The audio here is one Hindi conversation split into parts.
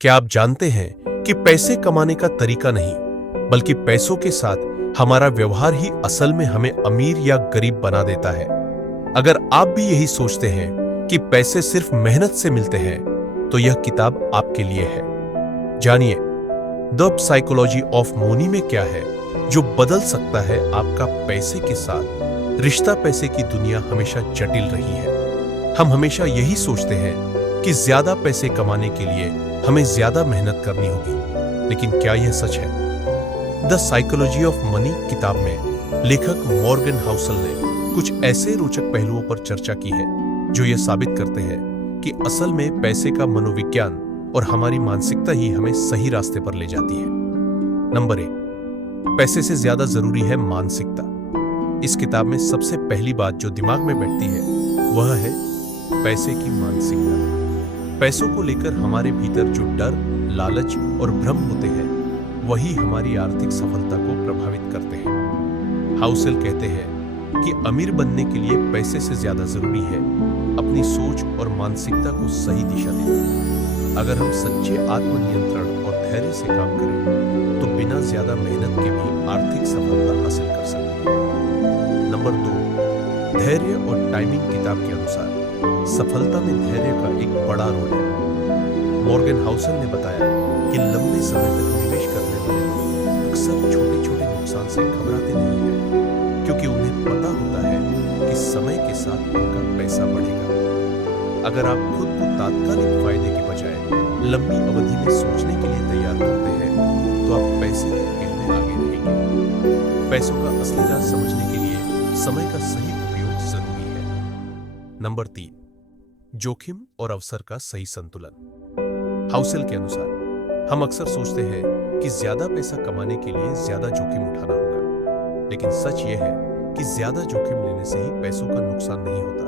क्या आप जानते हैं कि पैसे कमाने का तरीका नहीं, बल्कि पैसों के साथ हमारा व्यवहार ही असल में हमें अमीर या गरीब बना देता है। अगर आप भी यही सोचते हैं कि पैसे सिर्फ मेहनत से मिलते हैं, तो यह किताब आपके लिए है। जानिए द साइकोलॉजी ऑफ मनी में क्या है जो बदल सकता है आपका पैसे के साथ रिश्ता। पैसे की दुनिया हमेशा जटिल रही है। हम हमेशा यही सोचते हैं कि ज्यादा पैसे कमाने के लिए हमें ज्यादा मेहनत करनी होगी, लेकिन क्या यह सच है? द साइकोलॉजी ऑफ मनी किताब में लेखक मॉर्गन हाउसल ने कुछ ऐसे रोचक पहलुओं पर चर्चा की है जो यह साबित करते हैं कि असल में पैसे का मनोविज्ञान और हमारी मानसिकता ही हमें सही रास्ते पर ले जाती है। नंबर 1, पैसे से ज्यादा जरूरी है मानसिकता। इस किताब में सबसे पहली बात जो दिमाग में बैठती है वह है पैसे की मानसिकता। पैसों को लेकर हमारे भीतर जो डर, लालच और भ्रम होते हैं, वही हमारी आर्थिक सफलता को प्रभावित करते हैं। हाउसेल कहते हैं कि अमीर बनने के लिए पैसे से ज्यादा जरूरी है अपनी सोच और मानसिकता को सही दिशा देना। अगर हम सच्चे आत्मनियंत्रण और धैर्य से काम करें, तो बिना ज्यादा मेहनत के भी आर्थिक सफलता हासिल कर सकते हैं। नंबर 2, धैर्य और टाइमिंग किताब के अनुसार सफलता में धैर्य का एक बड़ा रोल है। मॉर्गन हाउसल ने बताया कि लंबे समय तक निवेश करने वाले लोग अक्सर छोटे-छोटे नुकसान से घबराते नहीं हैं, क्योंकि उन्हें पता होता है कि समय के साथ उनका पैसा बढ़ेगा। अगर आप खुद को तात्कालिक फायदे के बजाय लंबी अवधि में सोचने के लिए तैयार करते हैं, तो आप पैसे के खेल में आगे रहेंगे। पैसों का असली राज समझने के लिए समय का सही उपयोग जरूरी है। नंबर 3, जोखिम और अवसर का सही संतुलन। हाउसेल के अनुसार हम अक्सर सोचते हैं कि ज्यादा पैसा कमाने के लिए ज्यादा जोखिम उठाना होगा, लेकिन सच यह है कि ज्यादा जोखिम लेने से ही पैसों का नुकसान नहीं होता,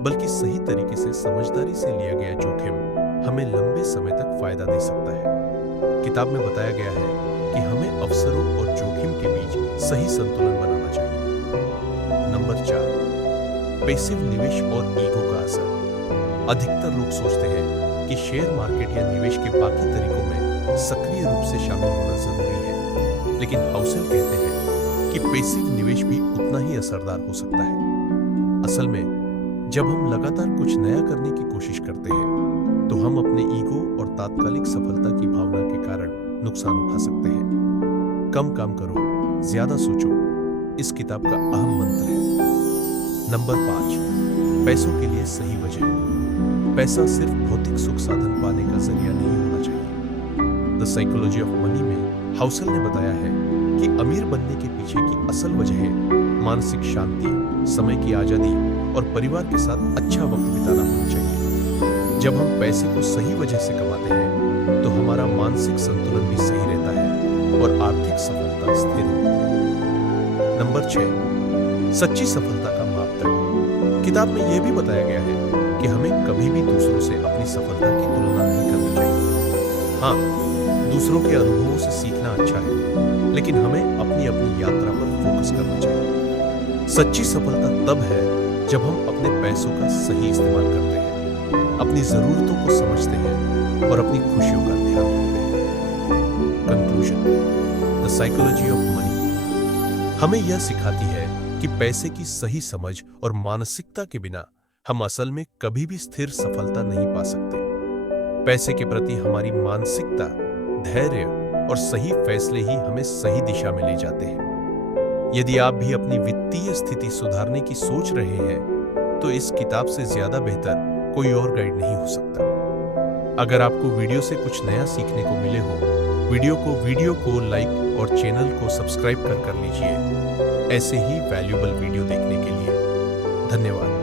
बल्कि सही तरीके से समझदारी से लिया गया जोखिम हमें लंबे समय तक फायदा दे सकता है। किताब में बताया गया है कि हमें अवसरों और जोखिम के बीच सही संतुलन बनाना चाहिए। नंबर 4, पैसिव निवेश और ईगो का असर। अधिकतर लोग सोचते हैं कि शेयर मार्केट या निवेश के बाकी तरीकों में सक्रिय रूप से शामिल होना जरूरी है, लेकिन हाउसेल कहते हैं कि पैसिव निवेश भी उतना ही असरदार हो सकता है। असल में जब हम लगातार कुछ नया करने की कोशिश करते हैं, तो हम अपने ईगो और तात्कालिक सफलता की भावना के कारण नुकसान उठा सकते हैं। कम काम करो, ज्यादा सोचो, इस किताब का अहम मंत्र है। नंबर 5, पैसों के लिए सही वजह। पैसा सिर्फ भौतिक सुख साधन पाने का जरिया नहीं होना चाहिए। द साइकोलॉजी ऑफ मनी में हाउसेल ने बताया है कि अमीर बनने के पीछे की असल वजह है मानसिक शांति, समय की आजादी और परिवार के साथ अच्छा वक्त बिताना होना चाहिए। जब हम पैसे को सही वजह से कमाते हैं, तो हमारा मानसिक संतुलन भी सही रहता है और आर्थिक सफलता स्थिर होती है। नंबर 6, सच्ची सफलता का मापदंड। किताब में यह भी बताया गया है कि हमें कभी भी दूसरों से अपनी सफलता की तुलना नहीं करनी चाहिए। हाँ, दूसरों के अनुभवों से सीखना अच्छा है, लेकिन हमें अपनी अपनी यात्रा पर फोकस करना चाहिए। सच्ची सफलता तब है जब हम अपने पैसों का सही इस्तेमाल करते हैं, अपनी जरूरतों को समझते हैं और अपनी खुशियों का ध्यान रखते हैं। Conclusion, the psychology of money हमें यह सिखाती है कि पैसे की सही समझ और मानसिकता के बिना हम असल में कभी भी स्थिर सफलता नहीं पा सकते। पैसे के प्रति हमारी मानसिकता, धैर्य और सही फैसले ही हमें सही दिशा में ले जाते हैं। यदि आप भी अपनी वित्तीय स्थिति सुधारने की सोच रहे हैं, तो इस किताब से ज्यादा बेहतर कोई और गाइड नहीं हो सकता। अगर आपको वीडियो से कुछ नया सीखने को मिले हो, वीडियो को लाइक और चैनल को सब्सक्राइब कर लीजिए। ऐसे ही वैल्यूएबल वीडियो देखने के लिए धन्यवाद।